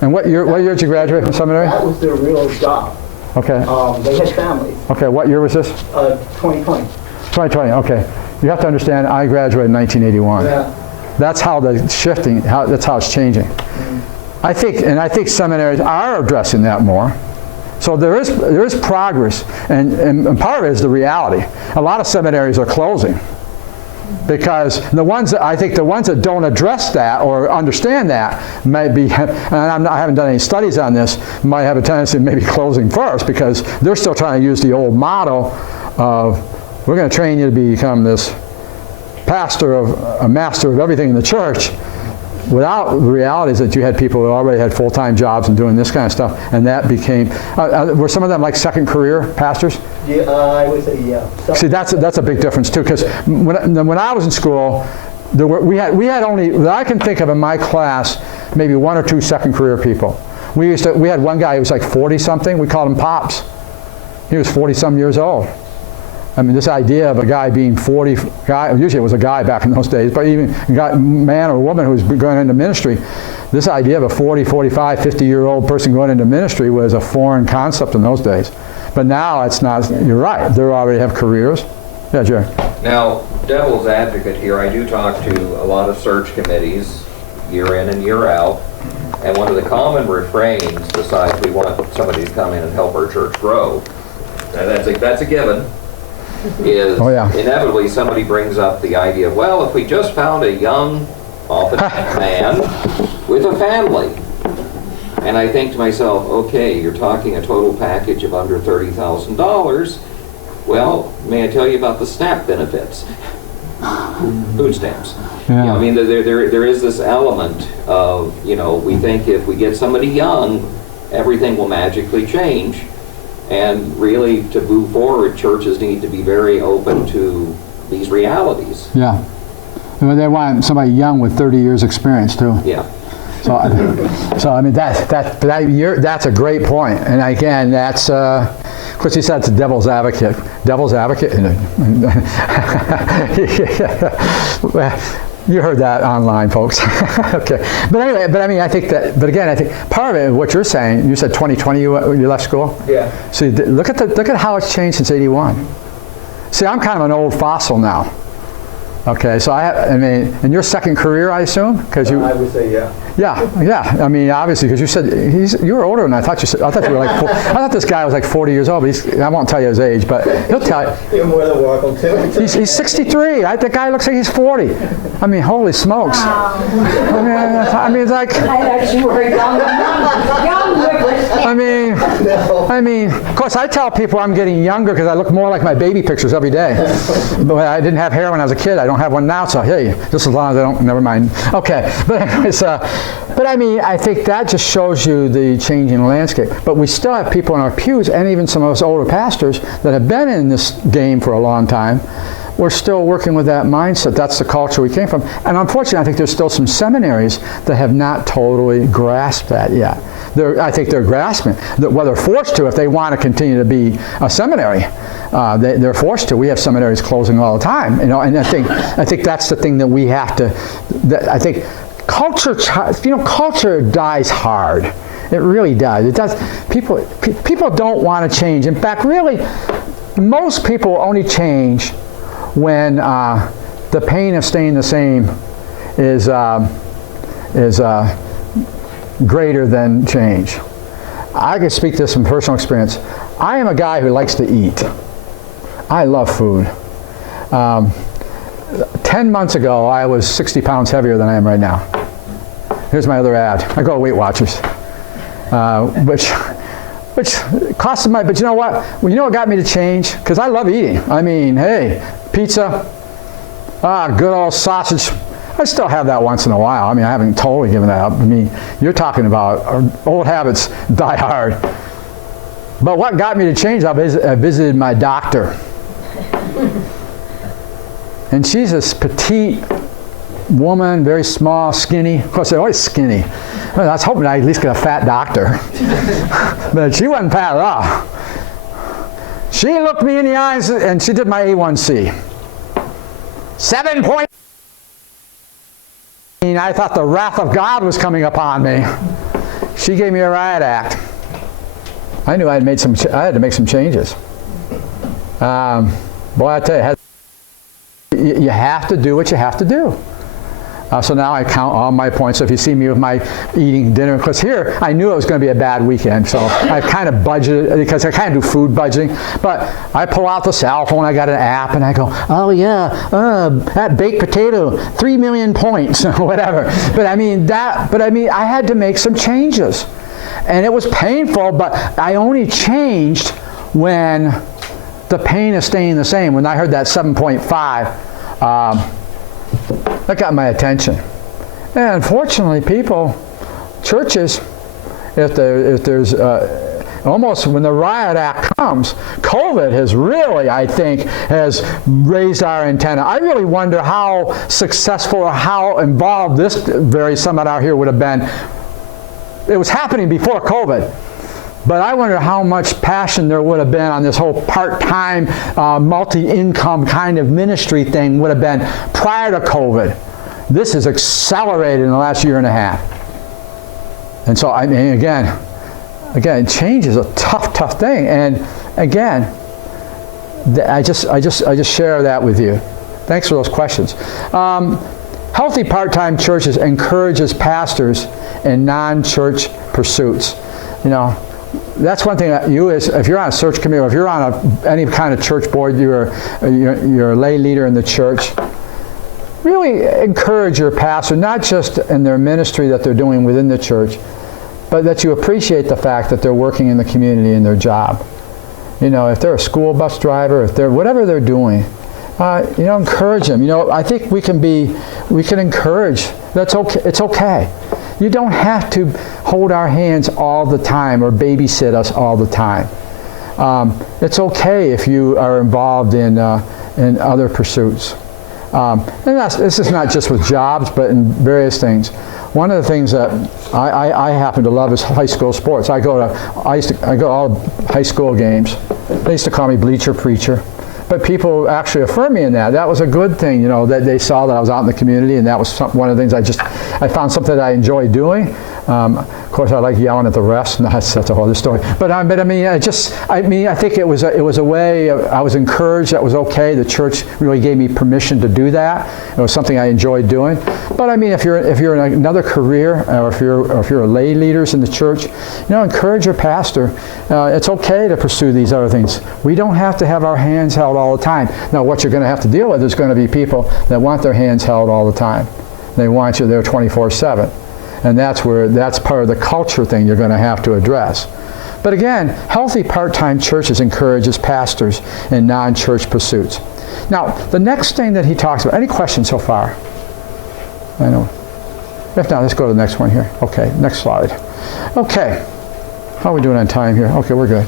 And what year did you graduate from seminary? That was their real job. Okay. They had families. Okay, what year was this? 2020. 2020, okay. You have to understand, I graduated in 1981. Yeah. That's how that's how it's changing. Mm-hmm. I think seminaries are addressing that more. So there is progress, and part of it is the reality. A lot of seminaries are closing because the ones that don't address that or understand that may be, and I haven't done any studies on this, might have a tendency of maybe closing first because they're still trying to use the old model of, we're going to train you to become this a master of everything in the church, without the realities that you had people who already had full-time jobs and doing this kind of stuff, and that became, were some of them like second career pastors? Yeah, I would say yeah. See, that's a big difference too, because when I was in school, we had only, that I can think of in my class, maybe 1 or 2 second career people. We had one guy who was like 40-something, we called him Pops. He was 40-some years old. I mean, this idea of a guy being 40, usually it was a guy back in those days, but even a man or woman who was going into ministry, this idea of a 40, 45, 50-year-old person going into ministry was a foreign concept in those days. But now it's not, you're right, they already have careers. Yeah, Jerry. Now, devil's advocate here, I do talk to a lot of search committees year in and year out, and one of the common refrains, besides we want somebody to come in and help our church grow, and that's a given, is inevitably somebody brings up the idea of, well, if we just found a young, often man with a family. And I think to myself, okay, you're talking a total package of under $30,000. Well, may I tell you about the SNAP benefits? Food stamps. Yeah. You know, I mean, there is this element of, we think if we get somebody young, everything will magically change. And really, to move forward, churches need to be very open to these realities. Yeah. They want somebody young with 30 years experience too. Yeah. So I mean, that's a great point. And again, that's, of course, he said it's a devil's advocate. Devil's advocate? You heard that online, folks. Okay. But anyway, I think part of it, what you're saying, you said 2020 you left school? Yeah. See, look at how it's changed since '81. See, I'm kind of an old fossil now. Okay, so and your second career, I assume, because you. I would say yeah. Yeah. I mean, obviously, because you said you were older than I thought. I thought you were like. I thought this guy was like 40 years old. But I won't tell you his age, but he'll tell you. You're more than welcome to. He's 63. The guy looks like he's 40. I mean, holy smokes. I mean, it's like. I thought you were young I mean, of course, I tell people I'm getting younger because I look more like my baby pictures every day. But I didn't have hair when I was a kid. I don't have one now, so hey, just as long as I don't, never mind. Okay, but anyways, but I mean, I think that just shows you the changing landscape. But we still have people in our pews, and even some of us older pastors that have been in this game for a long time. We're still working with that mindset. That's the culture we came from. And unfortunately, I think there's still some seminaries that have not totally grasped that yet. I think they're grasping. Well, they're forced to if they want to continue to be a seminary. They're forced to. We have seminaries closing all the time, and I think that's the thing that we have to. I think culture dies hard. It really does. It does. People don't want to change. In fact, really, most people only change when the pain of staying the same is greater than change. I can speak this from personal experience. I am a guy who likes to eat. I love food. 10 months ago, I was 60 pounds heavier than I am right now. Here's my other ad. I go to Weight Watchers, which costs money. But you know what? Well, you know what got me to change? Because I love eating. I mean, hey, pizza, good old sausage. I still have that once in a while. I mean, I haven't totally given that up. I mean, you're talking about old habits die hard. But what got me to change, I visited my doctor. And she's this petite woman, very small, skinny. Of course, they're always skinny. Well, I was hoping I'd at least get a fat doctor. But she wasn't fat at all. She looked me in the eyes and she did my A1C. 7 point. I thought the wrath of God was coming upon me. She gave me a riot act. I knew I had to make some changes. Boy, I tell you, you have to do what you have to do. So now I count all my points. So if you see me with my eating dinner, because here I knew it was going to be a bad weekend. So I kind of budgeted, because I kind of do food budgeting. But I pull out the cell phone, I got an app, and I go, oh yeah, that baked potato, 3 million points, or whatever. But I mean, I had to make some changes. And it was painful, but I only changed when the pain is staying the same. When I heard that 7.5, that got my attention. And unfortunately, churches, if there's almost when the riot act comes, COVID has really, I think, has raised our antenna. I really wonder how successful or how involved this very seminar here would have been. It was happening before COVID. But I wonder how much passion there would have been on this whole part-time, multi-income kind of ministry thing would have been prior to COVID. This has accelerated in the last year and a half. And so, I mean, again, change is a tough thing. And again, I just share that with you. Thanks for those questions. Healthy part-time churches encourages pastors in non-church pursuits. You know, that's one thing that if you're on a search committee, or if you're on any kind of church board, you're a lay leader in the church, really encourage your pastor, not just in their ministry that they're doing within the church, but that you appreciate the fact that they're working in the community in their job. You know, if they're a school bus driver, if they're whatever they're doing, encourage them. You know, I think we can encourage. That's okay. It's okay. You don't have to hold our hands all the time or babysit us all the time. It's okay if you are involved in other pursuits. And this is not just with jobs, but in various things. One of the things that I happen to love is high school sports. I go to all high school games. They used to call me bleacher preacher. But people actually affirmed me in that. That was a good thing, you know, that they saw that I was out in the community, and that was one of the things I found something that I enjoy doing. Of course, I like yelling at the refs, and that's a whole other story. But I think it was a way I was encouraged. That was okay. The church really gave me permission to do that. It was something I enjoyed doing. But I mean, if you're in another career, or if you're a lay leaders in the church, encourage your pastor. It's okay to pursue these other things. We don't have to have our hands held all the time. Now, what you're going to have to deal with is going to be people that want their hands held all the time. They want you there 24/7. And that's part of the culture thing you're going to have to address. But again, healthy part-time churches encourages pastors in non-church pursuits. Now, the next thing that he talks about, any questions so far? I know. If not, let's go to the next one here. Okay, next slide. Okay, how are we doing on time here? Okay, we're good.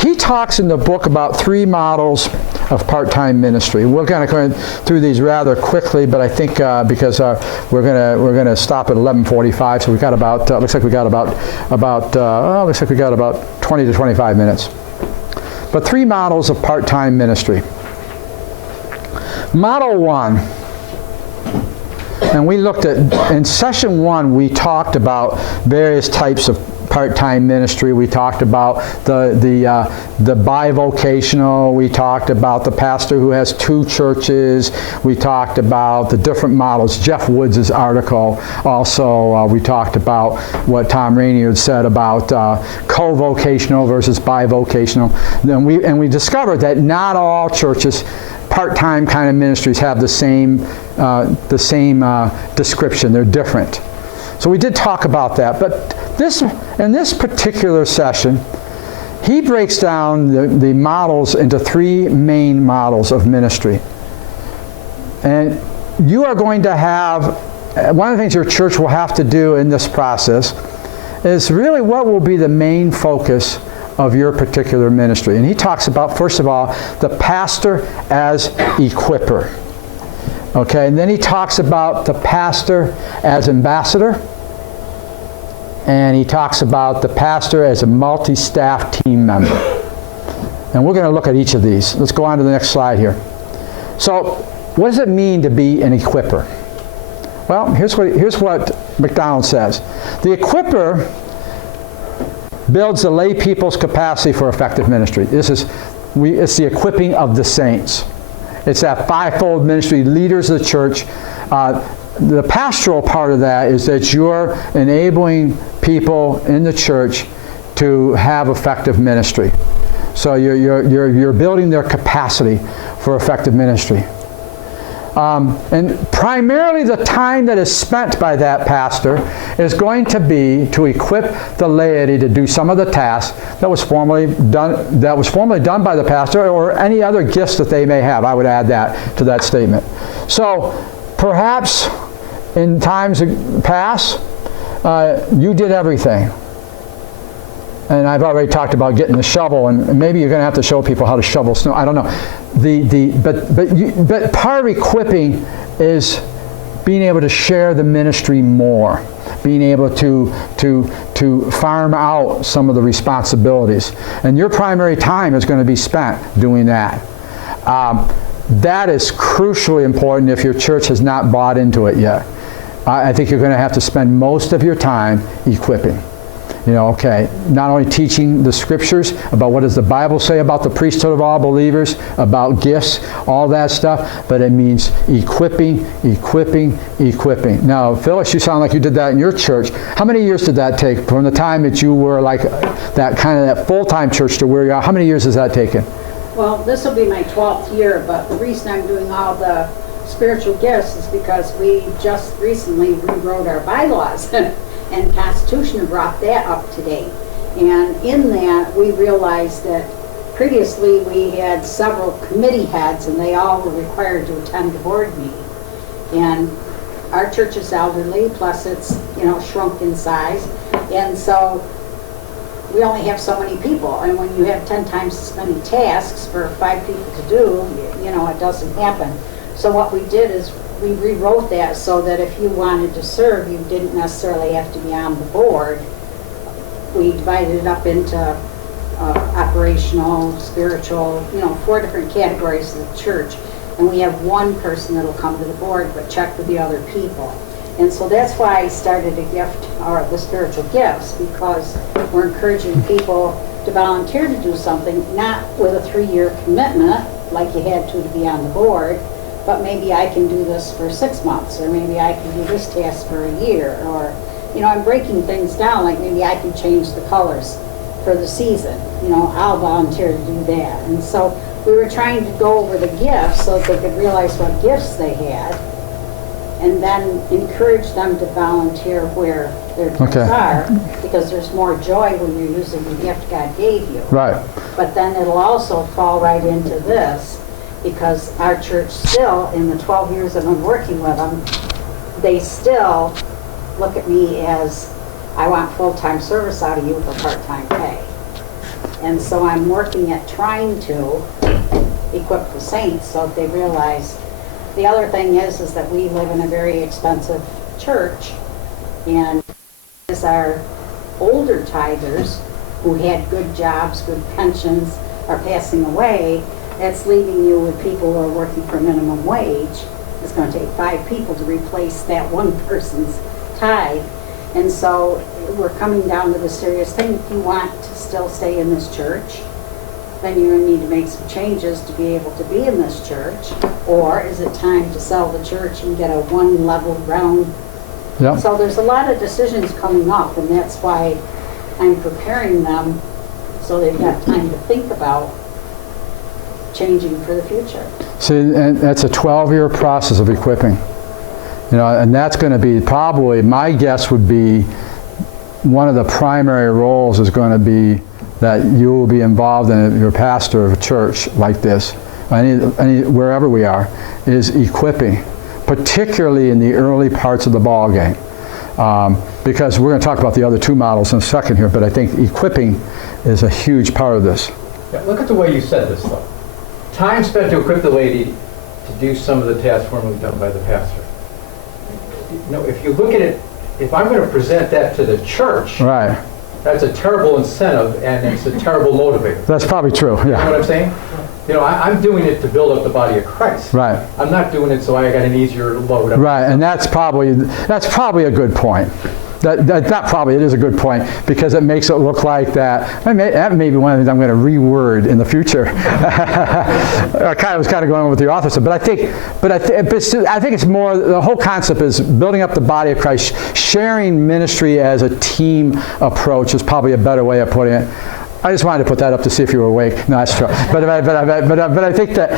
He talks in the book about 3 models of part-time ministry. We're going to go through these rather quickly, but I think because we're going to stop at 11:45, so we got about looks like we got about 20 to 25 minutes. But 3 models of part-time ministry. Model 1. And we looked at, in session 1, we talked about various types of part-time ministry. We talked about the bivocational. We talked about the pastor who has 2 churches. We talked about the different models. Jeff Woods' article. Also, we talked about what Tom Rainey had said about co-vocational versus bivocational. And we discovered that not all churches, part-time kind of ministries, have the same description. They're different. So we did talk about that. But in this particular session, he breaks down the models into 3 main models of ministry. And you are going to have, one of the things your church will have to do in this process is really what will be the main focus of your particular ministry. And he talks about, first of all, the pastor as equipper. Okay, and then he talks about the pastor as ambassador, and he talks about the pastor as a multi-staff team member. And we're going to look at each of these. Let's go on to the next slide here. So, what does it mean to be an equipper? Well, here's what MacDonald says. The equipper builds the lay people's capacity for effective ministry. It's the equipping of the saints. It's that fivefold ministry, leaders of the church. The pastoral part of that is that you're enabling people in the church to have effective ministry. So you're building their capacity for effective ministry. And primarily the time that is spent by that pastor is going to be to equip the laity to do some of the tasks that was formerly done by the pastor, or any other gifts that they may have. I would add that to that statement. So perhaps in times past, you did everything. And I've already talked about getting the shovel, and maybe you're going to have to show people how to shovel snow. I don't know. But part of equipping is being able to share the ministry more, being able to farm out some of the responsibilities. And your primary time is going to be spent doing that. That is crucially important if your church has not bought into it yet. I think you're going to have to spend most of your time equipping. Not only teaching the scriptures about what does the Bible say about the priesthood of all believers, about gifts, all that stuff, but it means equipping. Now, Phyllis, you sound like you did that in your church. How many years did that take from the time that you were like that full-time church to where you are? How many years has that taken? Well, this will be my 12th year, but the reason I'm doing all the spiritual gifts is because we just recently rewrote our bylaws. And Constitution and brought that up to date. And in that, we realized that previously we had several committee heads, and they all were required to attend the board meeting. And our church is elderly, plus it's shrunk in size, and so we only have so many people. And when you have 10 times as many tasks for 5 people to do, it doesn't happen. So what we did is we rewrote that so that if you wanted to serve, you didn't necessarily have to be on the board. We divided it up into operational, spiritual, 4 different categories of the church. And we have one person that'll come to the board but check with the other people. And so that's why I started a gift, or the spiritual gifts, because we're encouraging people to volunteer to do something, not with a 3-year commitment like you had to be on the board, but maybe I can do this for 6 months, or maybe I can do this task for a year, or, I'm breaking things down, like maybe I can change the colors for the season. I'll volunteer to do that. And so we were trying to go over the gifts so that they could realize what gifts they had, and then encourage them to volunteer where their gifts are, because there's more joy when you're using the gift God gave you. Right. But then it'll also fall right into this, because our church still, in the 12 years I've been working with them, they still look at me as, I want full-time service out of you for part-time pay. And so I'm working at trying to equip the saints so that they realize. The other thing is that we live in a very expensive church, and as our older tithers who had good jobs, good pensions, are passing away, that's leaving you with people who are working for minimum wage. It's going to take 5 people to replace that one person's tithe. And so we're coming down to the serious thing. If you want to still stay in this church, then you're going to need to make some changes to be able to be in this church. Or is it time to sell the church and get a one-level round? Yep. So there's a lot of decisions coming up, and that's why I'm preparing them so they've got time to think about changing for the future. See, and that's a 12-year process of equipping. And that's going to be probably, my guess would be, one of the primary roles is going to be that you will be involved in your pastor of a church like this, wherever we are, is equipping, particularly in the early parts of the ball game. Because we're going to talk about the other 2 models in a second here, but I think equipping is a huge part of this. Yeah, look at the way you said this, though. Time spent to equip the laity to do some of the tasks formerly done by the pastor. You know, if you look at it, if I'm going to present that to the church, Right. that's a terrible incentive and it's a terrible motivator. That's probably true, You know what yeah. I'm saying? You know, I'm doing it to build up the body of Christ. Right. I'm not doing it so I got an easier load. Right, and that's probably a good point. It is a good point, because it makes it look like that. That may be one of the things I'm going to reword in the future. I was kind of going with the author said, but I think it's more, the whole concept is building up the body of Christ, sharing ministry as a team approach is probably a better way of putting it. I just wanted to put that up to see if you were awake. No, that's true. But I think that,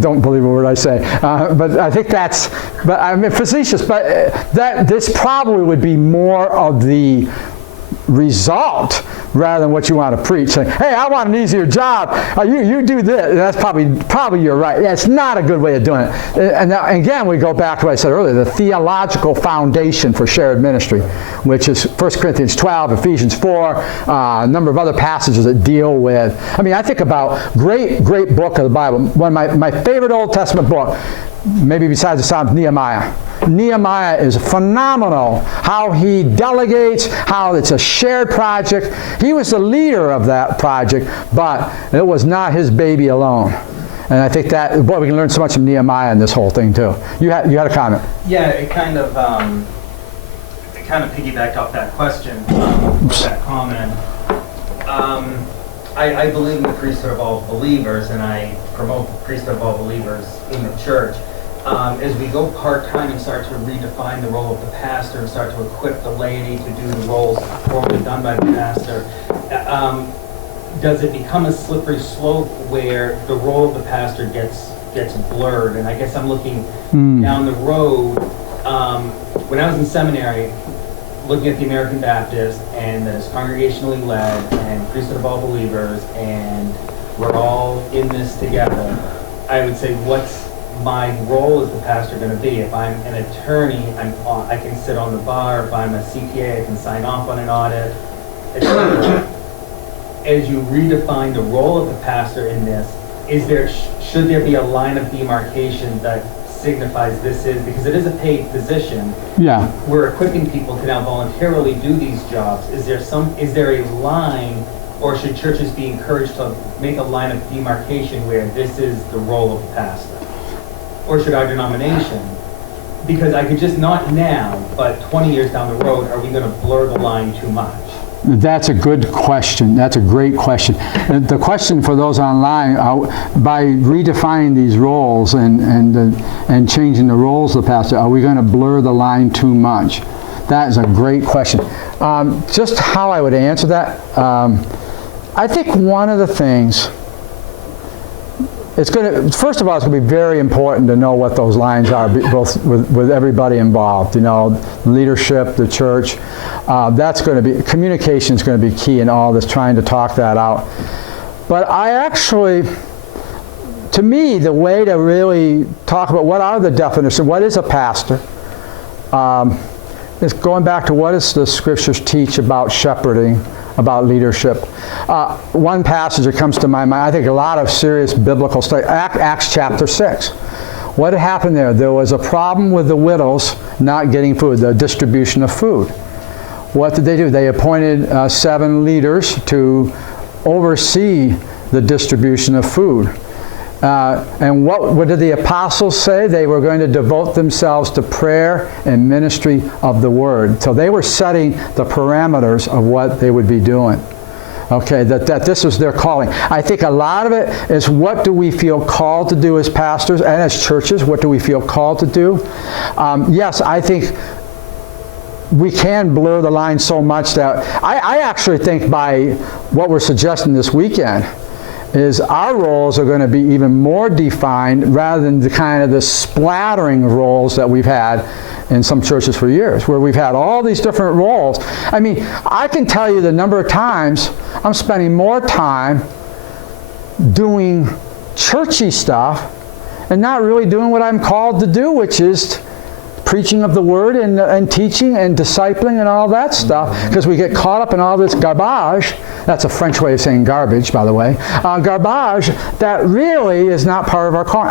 don't believe a word I say. But I think that's, but I mean, facetious, but this probably would be more of the result rather than what you want to preach. Saying, hey, I want an easier job. You do this. And that's probably you're right. Yeah, it's not a good way of doing it. And now, again, we go back to what I said earlier, the theological foundation for shared ministry, which is 1 Corinthians 12, Ephesians 4, a number of other passages that deal with, I mean, I think about great book of the Bible. One of my favorite Old Testament book, maybe besides the Psalms, Nehemiah. Nehemiah is phenomenal, how he delegates, how it's a shared project. He was the leader of that project, but it was not his baby alone. And I think that, boy, we can learn so much from Nehemiah in this whole thing too. You had a comment. Yeah, it kind of piggybacked off that question, with that comment. I believe in the priesthood of all believers, and I promote the priesthood of all believers in the church. As we go part-time and start to redefine the role of the pastor and start to equip the laity to do the roles formerly done by the pastor, does it become a slippery slope where the role of the pastor gets blurred? And I guess I'm looking down the road. When I was in seminary, looking at the American Baptist, and that it's congregationally led and priesthood of all believers, and we're all in this together, I would say, what's my role as the pastor going to be? If I'm an attorney, I can sit on the bar. If I'm a CPA, I can sign off on an audit, etc. As you redefine the role of the pastor in this, should there be a line of demarcation that signifies this is, because it is a paid position. Yeah. We're equipping people to now voluntarily do these jobs. Is there a line, or should churches be encouraged to make a line of demarcation where this is the role of the pastor? Or should our denomination? Because I could just, not now, but 20 years down the road, are we going to blur the line too much? That's a good question. That's a great question. And the question for those online, by redefining these roles and changing the roles of the pastor, are we going to blur the line too much? That is a great question. Just how I would answer that, I think one of the things, first of all, it's going to be very important to know what those lines are, both with everybody involved, you know, leadership, the church. That's going to be, communication is going to be key in all this, trying to talk that out. But I actually, to me, the way to really talk about what are the definitions, what is a pastor, is going back to what does the scriptures teach about shepherding, about leadership. One passage that comes to my mind, I think a lot of serious biblical study, Acts chapter 6. What had happened there? There was a problem with the widows not getting food, the distribution of food. What did they do? They appointed 7 leaders to oversee the distribution of food. And what did the apostles say? They were going to devote themselves to prayer and ministry of the word. So they were setting the parameters of what they would be doing. Okay, that this was their calling. I think a lot of it is, what do we feel called to do as pastors and as churches? What do we feel called to do? Yes, I think we can blur the line so much that I actually think by what we're suggesting this weekend is our roles are going to be even more defined rather than the kind of the splattering roles that we've had in some churches for years, where we've had all these different roles. I mean, I can tell you the number of times I'm spending more time doing churchy stuff and not really doing what I'm called to do, which is preaching of the word and teaching and discipling and all that stuff, because we get caught up in all this garbage. That's a French way of saying garbage, by the way. Garbage that really is not part of our calling.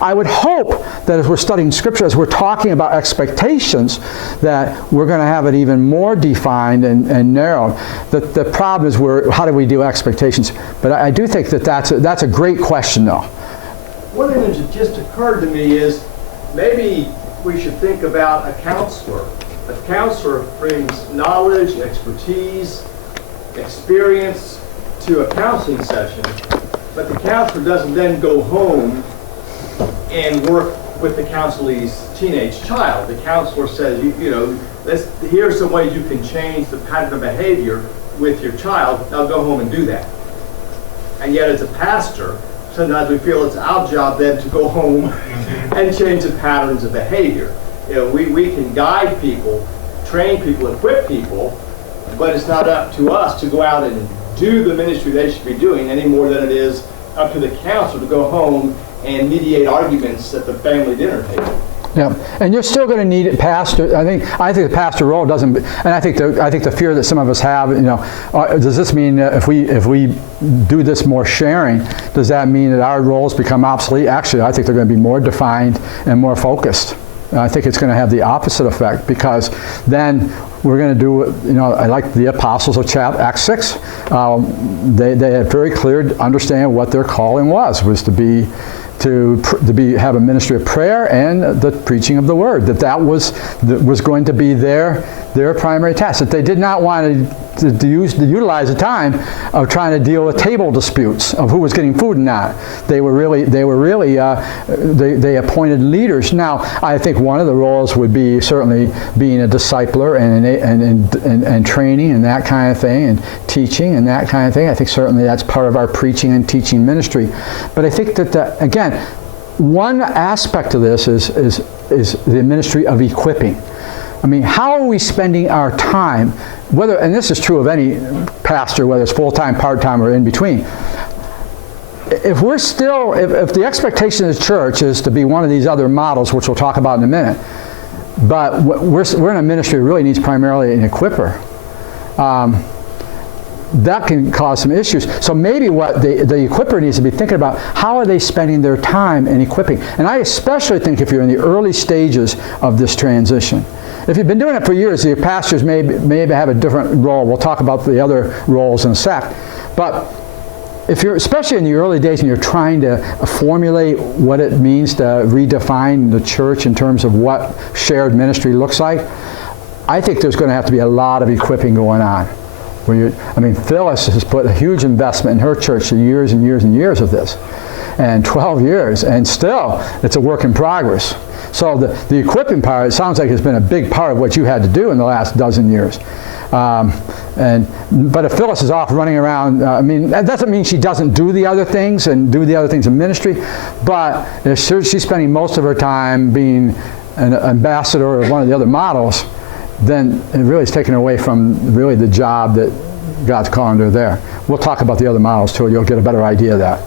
I would hope that as we're studying Scripture, as we're talking about expectations, that we're going to have it even more defined and narrowed. The problem is how do we do expectations? But I do think that that's a great question, though. One thing that just occurred to me is maybe we should think about a counselor. A counselor brings knowledge, expertise, experience to a counseling session, but the counselor doesn't then go home and work with the counselee's teenage child. The counselor says, here's some ways you can change the pattern of behavior with your child. Now go home and do that. And yet as a pastor, sometimes we feel it's our job then to go home and change the patterns of behavior. We can guide people, train people, equip people, but it's not up to us to go out and do the ministry they should be doing any more than it is up to the counselor to go home and mediate arguments at the family dinner table. Yeah, and you're still going to need it, pastor. I think the pastor role doesn't, and I think the fear that some of us have, does this mean that if we do this more sharing, does that mean that our roles become obsolete? Actually, I think they're going to be more defined and more focused. I think it's going to have the opposite effect, because then we're going to do, I like the apostles of Acts 6. They had very clear understanding what their calling was to have a ministry of prayer and the preaching of the word. That was going to be their primary task. That they did not want to utilize the time of trying to deal with table disputes of who was getting food and not. They appointed leaders. Now, I think one of the roles would be certainly being a discipler and training and that kind of thing, and teaching and that kind of thing. I think certainly that's part of our preaching and teaching ministry. But I think that again, one aspect of this is the ministry of equipping. I mean, how are we spending our time, and this is true of any pastor, whether it's full-time, part-time, or in between. If the expectation of the church is to be one of these other models, which we'll talk about in a minute, but we're in a ministry that really needs primarily an equipper, that can cause some issues. So maybe what the equipper needs to be thinking about, how are they spending their time in equipping? And I especially think if you're in the early stages of this transition. If you've been doing it for years, your pastors may have a different role. We'll talk about the other roles in a sec. But if you're, especially in the early days, and you're trying to formulate what it means to redefine the church in terms of what shared ministry looks like, I think there's going to have to be a lot of equipping going on. Phyllis has put a huge investment in her church for years and years and years of this, and 12 years, and still it's a work in progress. So the equipping part, it sounds like it's been a big part of what you had to do in the last dozen years. But if Phyllis is off running around, that doesn't mean she doesn't do the other things and do the other things in ministry, but if she's spending most of her time being an ambassador of one of the other models, then it really is taken away from really the job that God's calling her there. We'll talk about the other models too, you'll get a better idea of that.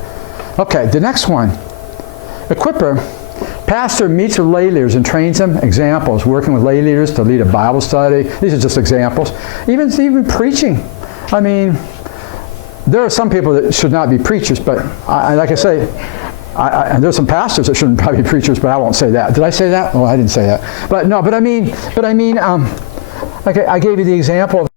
Okay, the next one. Equipper. Pastor meets with lay leaders and trains them. Examples, working with lay leaders to lead a Bible study. These are just examples. Even preaching. There are some people that should not be preachers, but like I say, and there's some pastors that shouldn't probably be preachers, but I won't say that. Did I say that? Oh, I didn't say that. I gave you the example